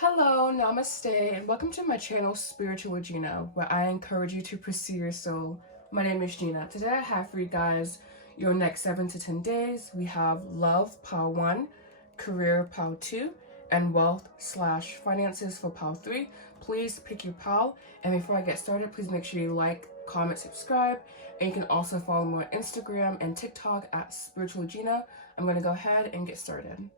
Hello, Namaste, and welcome to my channel, SpirituallyGina, where I encourage you to pursue your soul. My name is Gina. Today I have for you guys your next 7 to 10 days. We have Love, Pile 1, Career, Pile 2, and Wealth/Finances for Pile 3. Please pick your pile, and before I get started, please make sure you like, comment, subscribe, and you can also follow me on Instagram and TikTok at SpirituallyGina. I'm going to go ahead and get started.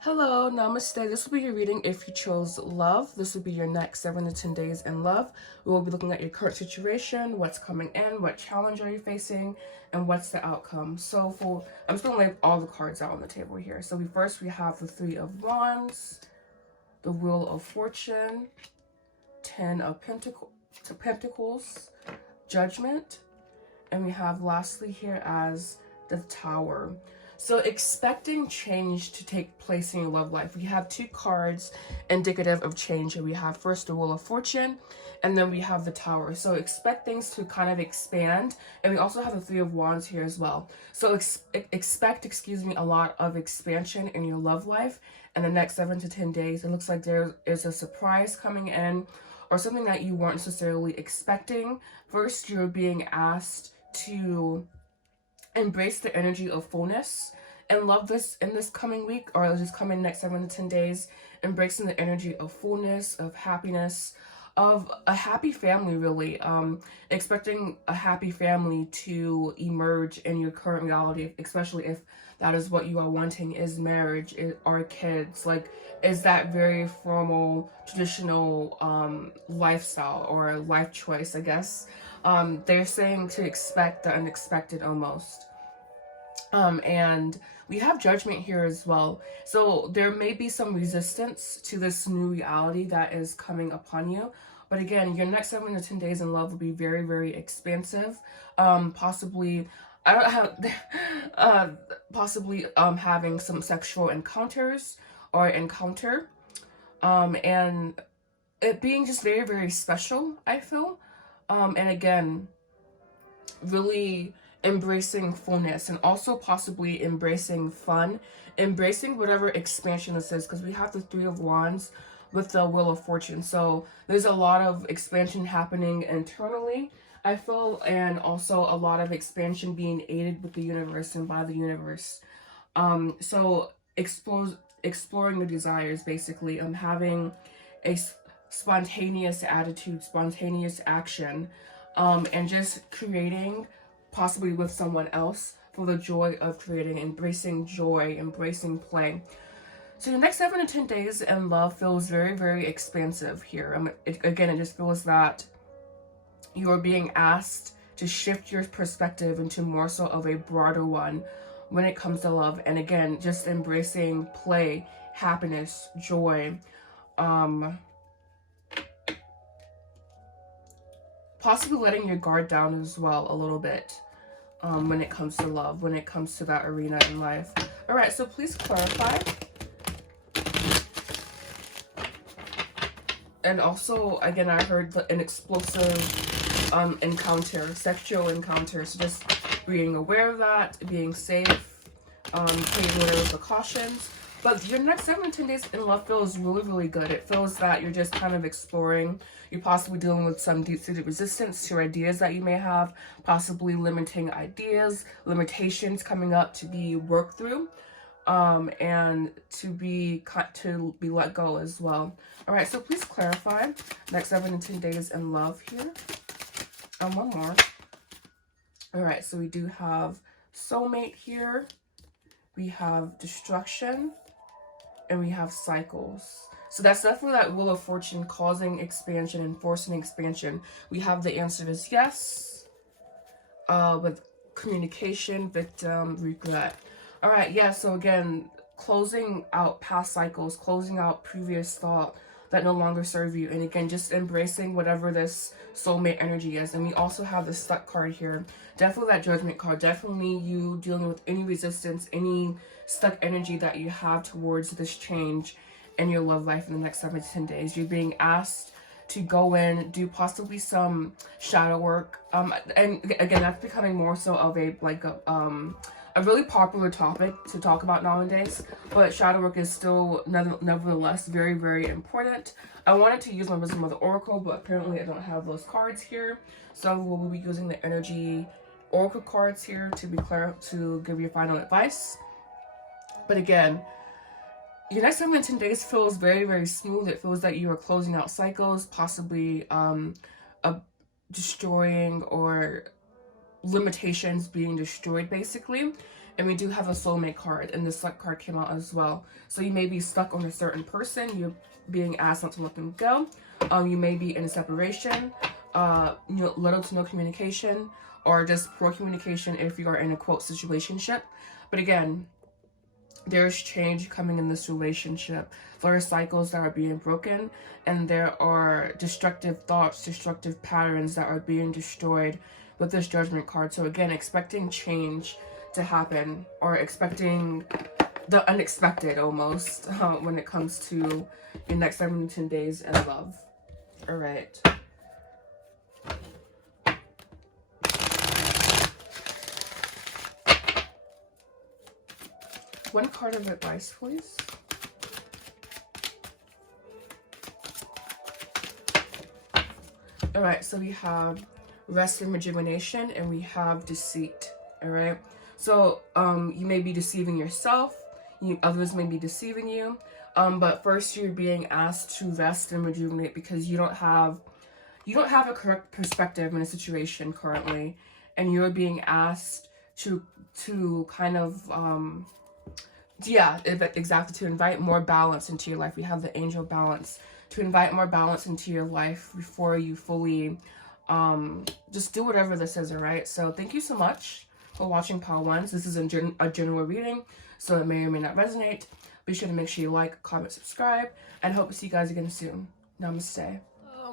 Hello, Namaste. This will be your reading if you chose love. This will be your next 7 to 10 days in love. We will be looking at your current situation, what's coming in, what challenge are you facing, and what's the outcome. So I'm just going to lay all the cards out on the table here. So first we have the Three of Wands, the Wheel of Fortune, 10 of Pentacles, Judgment, and we have lastly here as the Tower. So expecting change to take place in your love life. We have two cards indicative of change. And we have first the Wheel of Fortune, and then we have the Tower. So expect things to kind of expand. And we also have the Three of Wands here as well. So expect, a lot of expansion in your love life in the next 7 to 10 days. It looks like there is a surprise coming in or something that you weren't necessarily expecting. First, you're being asked to embrace the energy of fullness and love this in this coming week, or just coming next 7 to 10 days, embracing the energy of fullness, of happiness, of a happy family, really. Expecting a happy family to emerge in your current reality, especially if that is what you are wanting, is marriage, or kids, like is that very formal, traditional lifestyle or life choice, I guess. They're saying to expect the unexpected almost. And we have Judgment here as well. So there may be some resistance to this new reality that is coming upon you. But again, your next 7 to 10 days in love will be very, very expansive. Possibly, I don't have, possibly having some sexual encounters or encounter. And it being just very, very special, I feel. And again, really embracing fullness, and also possibly embracing fun, embracing whatever expansion this is, because we have the Three of Wands with the Wheel of Fortune. So there's a lot of expansion happening internally, I feel, and also a lot of expansion being aided with the universe and by the universe. So exploring your desires, basically. Having a spontaneous attitude, spontaneous action, and just creating, possibly with someone else, for the joy of creating, embracing joy, embracing play. So the next 7 to 10 days in love feels very, very expansive here. Again, it just feels that you're being asked to shift your perspective into more so of a broader one when it comes to love. And again, just embracing play, happiness, joy, possibly letting your guard down as well a little bit when it comes to love, when it comes to that arena in life. All right, so please clarify. And also, again, I heard an explosive encounter, sexual encounter. So just being aware of that, being safe, taking whatever precautions. But your next 7 to 10 days in love feels really, really good. It feels that you're just kind of exploring. You're possibly dealing with some deep-seated resistance to ideas that you may have, possibly limiting ideas, limitations coming up to be worked through, and to be let go as well. All right, so please clarify next 7 to 10 days in love here. And one more. All right, so we do have soulmate here. We have destruction. And we have cycles. So that's definitely that Wheel of Fortune, causing expansion and forcing expansion. We have the answer is yes, with communication, victim, regret. All right, yeah, so again, closing out past cycles, closing out previous thought that no longer serve you. And again, just embracing whatever this soulmate energy is. And we also have the Stuck card here. Definitely that Judgment card. Definitely you dealing with any resistance, any stuck energy that you have towards this change in your love life in the next 7 to 10 days. You're being asked to go in, do possibly some shadow work. And again, that's becoming more so of a a really popular topic to talk about nowadays, but shadow work is still nevertheless very, very important. I wanted to use my Wisdom of the Oracle, but apparently I don't have those cards here, so we'll be using the energy oracle cards here to be clear, to give you final advice. But again, your next 7 to 10 days feels very, very smooth. It feels like you are closing out cycles, possibly destroying or limitations being destroyed, basically. And we do have a soulmate card, and the select card came out as well. So you may be stuck on a certain person. You're being asked not to let them go. You may be in a separation, little to no communication, or just poor communication if you are in a quote situationship. But again, there's change coming in this relationship. There are cycles that are being broken, and there are destructive thoughts, destructive patterns that are being destroyed with this Judgment card. So again, expecting change to happen, or expecting the unexpected almost, when it comes to your next 7 to 10 days in love. All right. One card of advice, please. All right, so we have rest and rejuvenation, and we have deceit. All right, so you may be deceiving yourself. Others may be deceiving you. But first, you're being asked to rest and rejuvenate because you don't have a correct perspective in a situation currently, and you're being asked to kind of yeah, exactly, to invite more balance into your life. We have the angel balance, to invite more balance into your life before you fully just do whatever this is. All right, so thank you so much for watching Pile Ones. This is a general reading, so it may or may not resonate. Be sure to make sure you like, comment, subscribe, and hope to see you guys again soon. Namaste.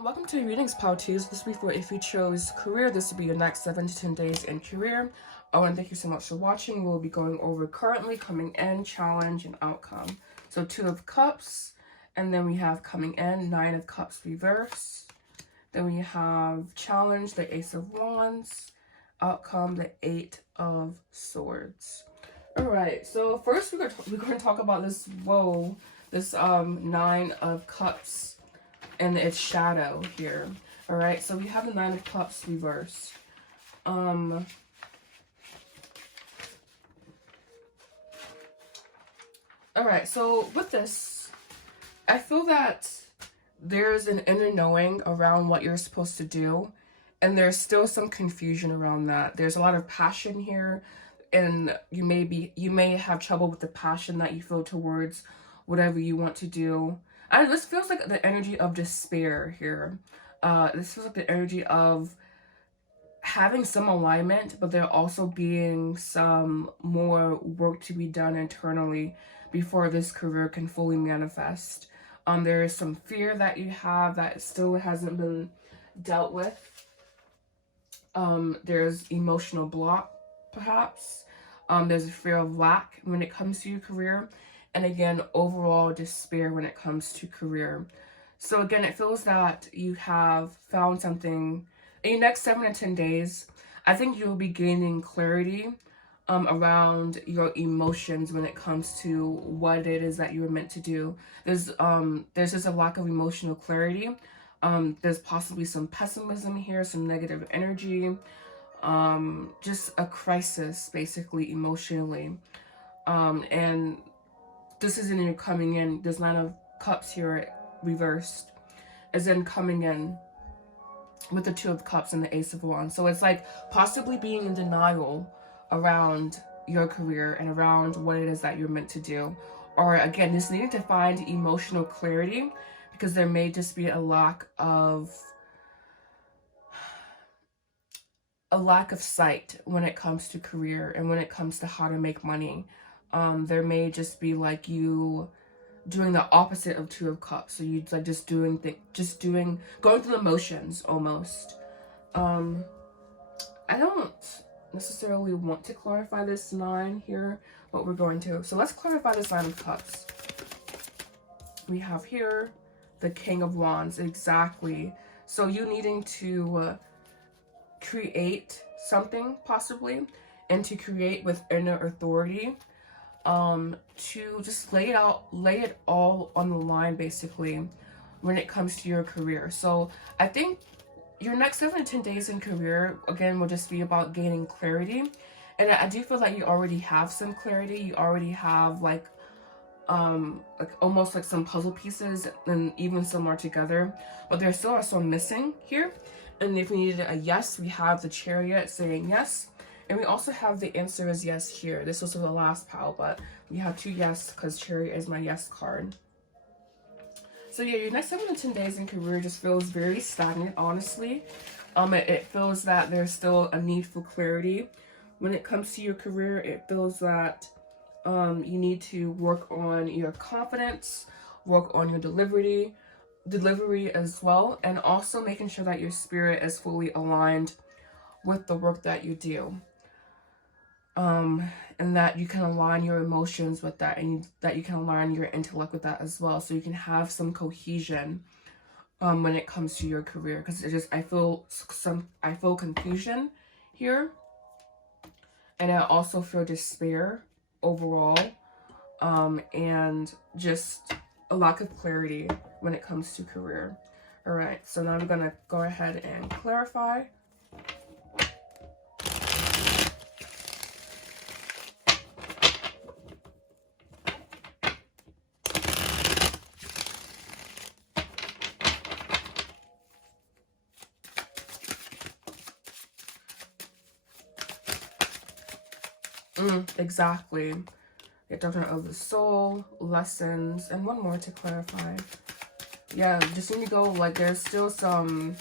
Welcome to readings, Pile Twos. This week, if you chose career, this will be your next 7 to 10 days in career. I want to thank you so much for watching. We'll be going over currently, coming in, challenge, and outcome. So 2 of Cups, and then we have coming in, 9 of Cups reverse. Then we have challenge, the Ace of Wands, outcome, the 8 of Swords. All right, so first we're going to talk about this, this 9 of Cups and its shadow here. All right, so we have the 9 of Cups reverse. All right, so with this, I feel that there's an inner knowing around what you're supposed to do, and there's still some confusion around that. There's a lot of passion here, and you may have trouble with the passion that you feel towards whatever you want to do. This feels like the energy of despair here. This feels like the energy of having some alignment, but there also being some more work to be done internally before this career can fully manifest. There is some fear that you have that still hasn't been dealt with. There's emotional block, perhaps. There's a fear of lack when it comes to your career. And again, overall despair when it comes to career. So again, it feels that you have found something. In your next 7 to 10 days, I think you'll be gaining clarity around your emotions when it comes to what it is that you were meant to do. There's just a lack of emotional clarity. There's possibly some pessimism here, some negative energy, just a crisis basically emotionally. And this isn't even coming in. There's 9 of Cups here reversed, as in coming in with the 2 of Cups and the Ace of Wands. So it's like possibly being in denial around your career and around what it is that you're meant to do. Or again, just needing to find emotional clarity, because there may just be a lack of sight when it comes to career and when it comes to how to make money. There may just be like you doing the opposite of 2 of Cups. So you like going through the motions almost. I don't necessarily want to clarify this 9 here, but we're going to. So let's clarify this 9 of Cups. We have here the King of Wands, exactly. So you needing to create something possibly. and to create with inner authority, to just lay it all on the line, basically, when it comes to your career. So I think your next 7 to 10 days in career, again, will just be about gaining clarity. And I do feel like you already have some clarity. You already have like almost like some puzzle pieces, and even some are together, but there still are some missing here. And if we needed a yes, we have the Chariot saying yes. And we also have the answer is yes here. This was the last pile, but we have 2 yes because Chariot is my yes card. So yeah, your next 7 to 10 days in career just feels very stagnant, honestly. It feels that there's still a need for clarity. When it comes to your career, it feels that you need to work on your confidence, work on your delivery as well, and also making sure that your spirit is fully aligned with the work that you do. And that you can align your emotions with that, and that you can align your intellect with that as well, so you can have some cohesion when it comes to your career. Because I feel confusion here, and I also feel despair overall, and just a lack of clarity when it comes to career. All right, so now I'm gonna go ahead and clarify. Exactly. Yeah, Doctrine of the Soul, lessons, and one more to clarify. Yeah, just need to go, like, there's still some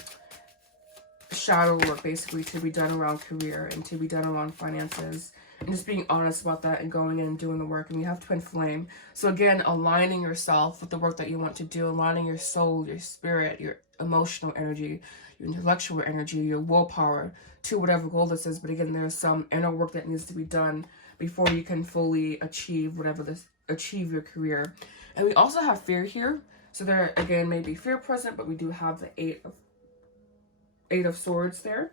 shadow work, basically, to be done around career and to be done around finances. And just being honest about that and going in and doing the work. And we have Twin Flame. So again, aligning yourself with the work that you want to do, aligning your soul, your spirit, your emotional energy, your intellectual energy, your willpower to whatever goal this is. But again, there's some inner work that needs to be done before you can fully achieve achieve your career. And we also have fear here. So there, again, may be fear present, but we do have the Eight of Swords there.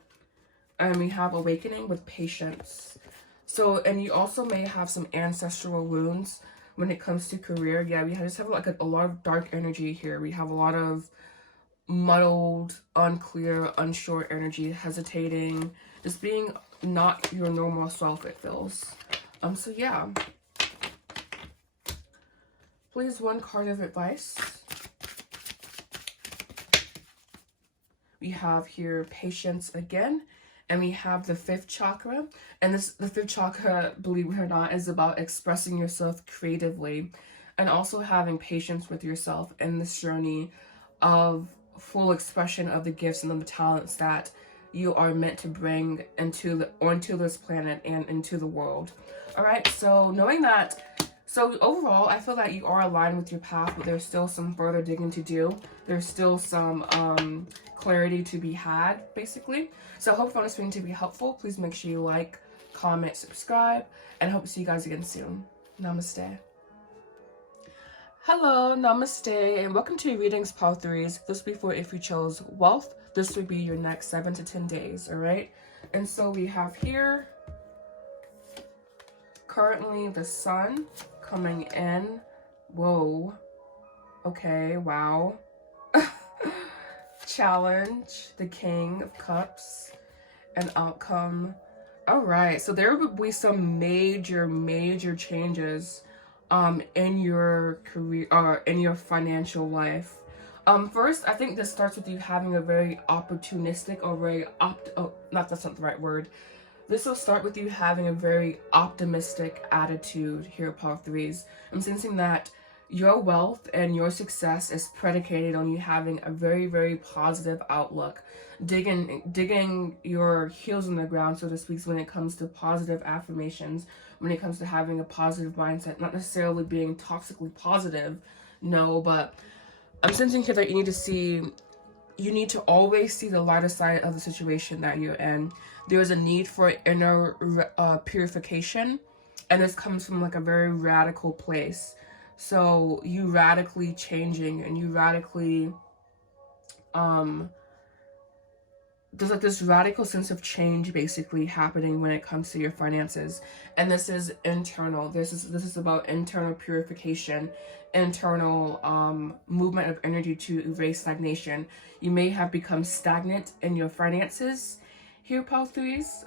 And we have awakening with patience. So, and you also may have some ancestral wounds when it comes to career. Yeah, we just have like a lot of dark energy here. We have a lot of muddled, unclear, unsure energy, hesitating, just being not your normal self, it feels. So yeah. Please, one card of advice. We have here patience again, and we have the 5th chakra. And the 5th chakra, believe it or not, is about expressing yourself creatively and also having patience with yourself in this journey of full expression of the gifts and the talents that you are meant to bring onto this planet and into the world. All right, so knowing that, so overall, I feel that you are aligned with your path, but there's still some further digging to do. There's still some clarity to be had, basically. So I hope I found this reading to be helpful. Please make sure you like, comment, subscribe, and I hope to see you guys again soon. Namaste. Hello, namaste, and welcome to Readings Part 3s. This will be for if you chose wealth. This would be your next 7 to 10 days, all right? And so we have here currently the Sun coming in. Whoa. Okay, wow. Challenge, the King of Cups, and outcome. All right, so there will be some major changes in your career, in your financial life. First, I think this starts with you having a very opportunistic or very that's not the right word. This will start with you having a very optimistic attitude here at Part 3s. I'm sensing that your wealth and your success is predicated on you having a very positive outlook, digging your heels in the ground, so to speak, when it comes to positive affirmations, when it comes to having a positive mindset, not necessarily being toxically positive, no, but I'm sensing here that you need to always see the lighter side of the situation that you're in. There's a need for inner purification, and this comes from like a very radical place. So you radically changing and you radically there's like this radical sense of change basically happening when it comes to your finances, and this is internal. This is about internal purification, internal movement of energy to erase stagnation. You may have become stagnant in your finances here, pile threes.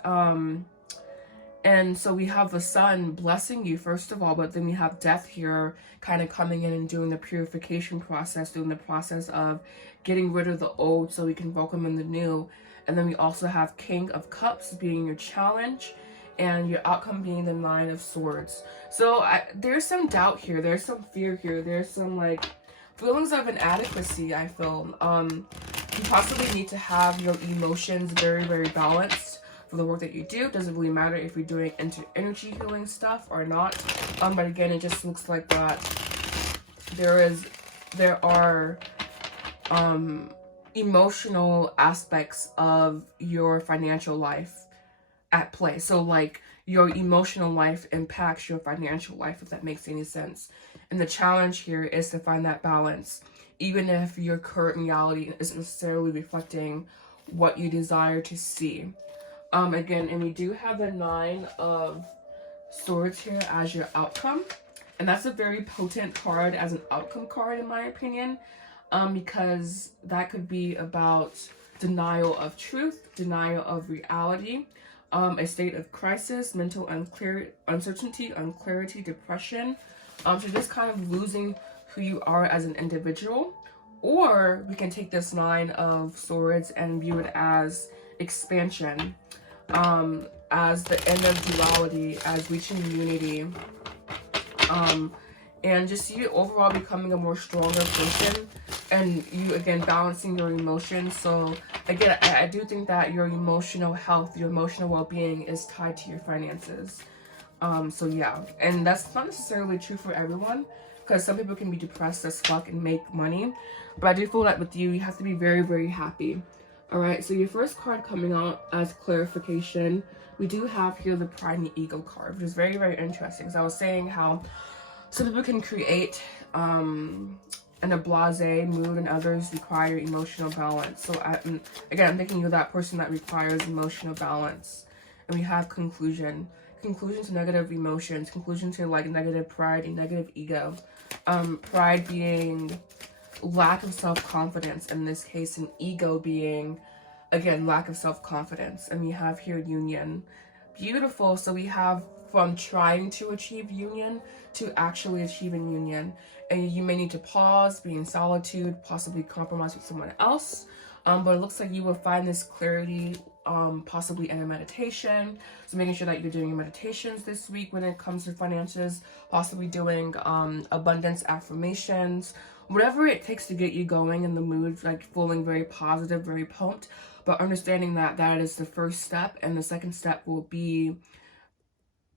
And so we have the sun blessing you first of all, but then we have death here kind of coming in and doing the purification process, doing the process of getting rid of the old so we can welcome in the new. And then we also have King of Cups being your challenge, and your outcome being the Nine of Swords. So there's some doubt here, there's some fear here, there's some like feelings of inadequacy, I feel. You possibly need to have your emotions very, very balanced for the work that you do. It doesn't really matter if you're doing energy healing stuff or not. But again, it just looks like that there are emotional aspects of your financial life at play. So like your emotional life impacts your financial life, if that makes any sense. And the challenge here is to find that balance, even if your current reality isn't necessarily reflecting what you desire to see. Again, and we do have the Nine of Swords here as your outcome. And that's a very potent card as an outcome card, in my opinion, because that could be about denial of truth, denial of reality, a state of crisis, mental uncertainty, unclarity, depression. So just kind of losing who you are as an individual. Or we can take this Nine of Swords and view it as expansion, as the end of duality, as reaching unity, and just you overall becoming a more stronger person, and you again balancing your emotions. So again, I do think that your emotional health, your emotional well-being is tied to your finances. So yeah, and that's not necessarily true for everyone, because some people can be depressed as fuck and make money, but I do feel like with you, you have to be very, very happy. All right, so your first card coming out as clarification, we do have here the Pride and the Ego card, which is very, very interesting. So I was saying how some people can create in a blasé mood, and others require emotional balance. So again, I'm thinking of that person that requires emotional balance. And we have conclusion to negative emotions, conclusion to like negative pride and negative ego. Pride being lack of self-confidence in this case, and ego being again lack of self-confidence. And we have here union. Beautiful. So we have from trying to achieve union to actually achieving union, and you may need to pause, be in solitude, possibly compromise with someone else, but it looks like you will find this clarity possibly in a meditation. So making sure that you're doing your meditations this week when it comes to finances, possibly doing abundance affirmations, whatever it takes to get you going in the mood, like feeling very positive, very pumped, but understanding that that is the first step, and the second step will be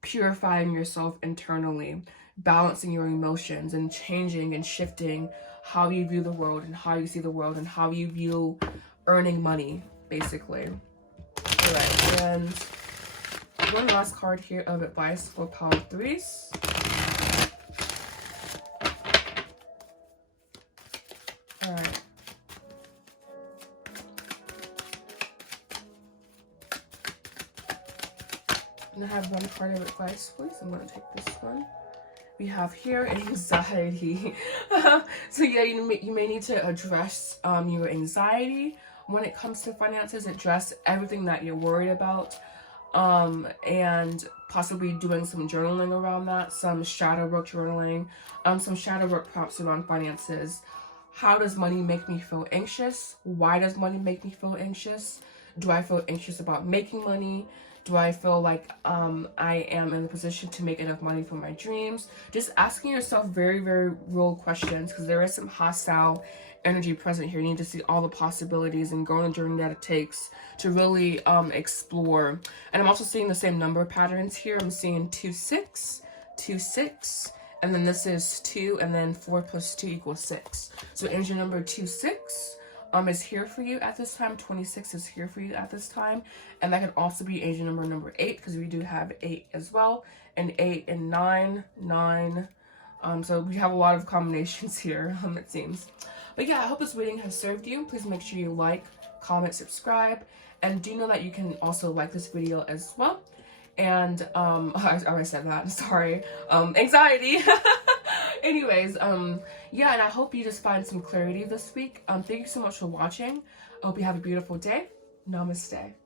purifying yourself internally, balancing your emotions, and changing and shifting how you view the world and how you see the world and how you view earning money, basically. All right, and one last card here of advice for power threes. All right. And I have one card of advice, please. I'm going to take this one. We have here anxiety. So yeah, you may need to address your anxiety when it comes to finances. Address everything that you're worried about, and possibly doing some journaling around that, some shadow work journaling, some shadow work prompts around finances. How does money make me feel anxious? Why does money make me feel anxious? Do I feel anxious about making money? Do I feel like I am in a position to make enough money for my dreams? Just asking yourself very, very real questions, because there is some hostile energy present here. You need to see all the possibilities and go on the journey that it takes to really explore. And I'm also seeing the same number patterns here. I'm seeing 2, 6, 2, 6, and then this is 2, and then 4 plus 2 equals 6. So energy number 2, 6. Is here for you at this time. 26 is here for you at this time, and that can also be angel number 8, because we do have 8 as well, and 8 and 9, 9. So we have a lot of combinations here, it seems. But yeah, I hope this reading has served you. Please make sure you like, comment, subscribe, And do know that you can also like this video as well. And I already said that, sorry, anxiety. Anyways, yeah, and I hope you just find some clarity this week. Thank you so much for watching. I hope you have a beautiful day. Namaste.